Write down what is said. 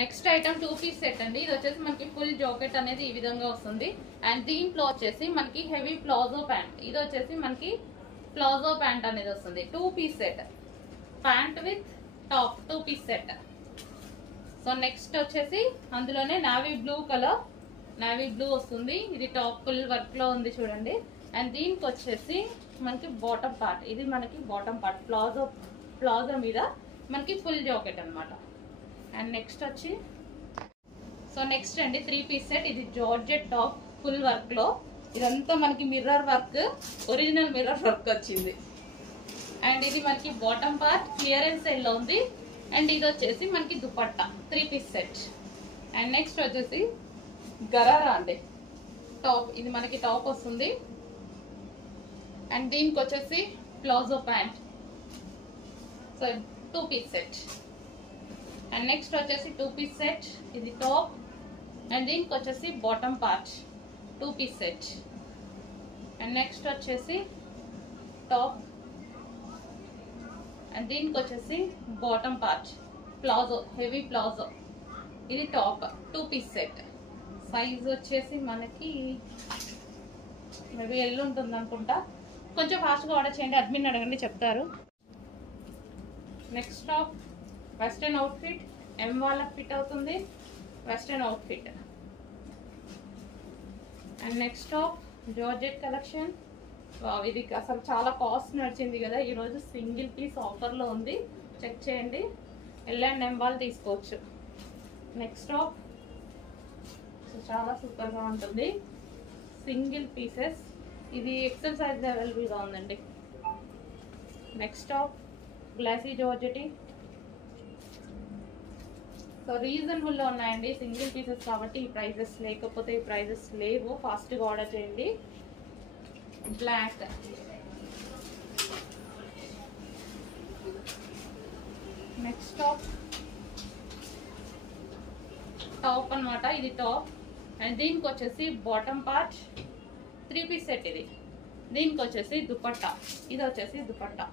Next item 2 piece set అండి. ఇది వచ్చేసి మనకి ఫుల్ జాకెట్ అనేది ఈ విధంగా వస్తుంది. అండ్ దీంట్లో వచ్చేసి మనకి హెవీ ప్లాజో ప్యాంట్. ఇది వచ్చేసి మనకి ప్లాజో ప్యాంట్ అనేది వస్తుంది. 2 piece set, pant with top 2 piece set. So next వచ్చేసి అందులోనే navy blue colour, navy blue వస్తుంది. ఇది టాప్ ఫుల్ వర్క్ లో ఉంది చూడండి. అండ్ దీనికి వచ్చేసి మనకి బాటమ్ పార్ట్, ఇది మనకి బాటమ్ పార్ట్ ప్లాజో మీద మనకి ఫుల్ జాకెట్ అనమాట. అండ్ నెక్స్ట్ వచ్చి సో నెక్స్ట్ అండి 3 పీస్ సెట్. ఇది జార్జెట్ టాప్ ఫుల్ వర్క్ లో, ఇదంతా మనకి mirror work, original mirror work వచ్చింది. అండ్ ఇది మనకి బాటమ్ పార్ట్ క్లియరెన్స్ సేల్ లో ఉంది. అండ్ ఇది వచ్చేసి మనకి dupatta 3 piece set. And next వచ్చేసి గరారా అండి టాప్, ఇది మనకి టాప్ వస్తుంది. అండ్ దీనికి వచ్చేసి palazzo pant. So 2 piece set. And next వచ్చేసి 2 పీస్ సెట్, ఇది టాప్. అండ్ దీనికి వచ్చేసి bottom part 2 piece set. And next వచ్చేసి టాప్. అండ్ దీనికి వచ్చేసి bottom part palazzo, heavy palazzo, ఇది టాప్ 2 పీస్ సెట్. సైజ్ వచ్చేసి మనకి మేబీ ఎల్ ఉంటుంది అనుకుంటా. కొంచెం ఫాస్ట్గా ఆర్డర్ చేయండి, అడ్మిన్ అడగండి చెప్తారు. నెక్స్ట్ టాప్ వెస్టర్న్ అవుట్ఫిట్, ఎం వాళ్ళకి ఫిట్ అవుతుంది western outfit. And next top georgette collection. ఇది అసలు చాలా కాస్ట్ నడిచింది కదా, ఈరోజు సింగిల్ పీస్ ఆఫర్లో ఉంది, చెక్ చేయండి. ఎల్ అండ్ ఎం వాళ్ళు తీసుకోవచ్చు. నెక్స్ట్ టాప్ చాలా సూపర్గా ఉంటుంది, సింగిల్ పీసెస్. ఇది ఎక్సెల్ సైజ్ అవైలబుల్గా ఉందండి. Next top glossy georgette. So రీజనబుల్లో ఉన్నాయండి, సింగిల్ పీసెస్ కాబట్టి ఈ ప్రైజెస్, లేకపోతే ఈ ప్రైజెస్ లేవు. ఫాస్ట్గా ఆర్డర్ చేయండి. బ్లాక్, నెక్స్ట్ టాప్ టాప్ అనమాట, ఇది టాప్. అండ్ దీనికి వచ్చేసి బాటమ్ పార్ట్ 3 పీస్ సెట్. ఇది దీనికి వచ్చేసి దుపట్టా, ఇది వచ్చేసి దుపట్టా.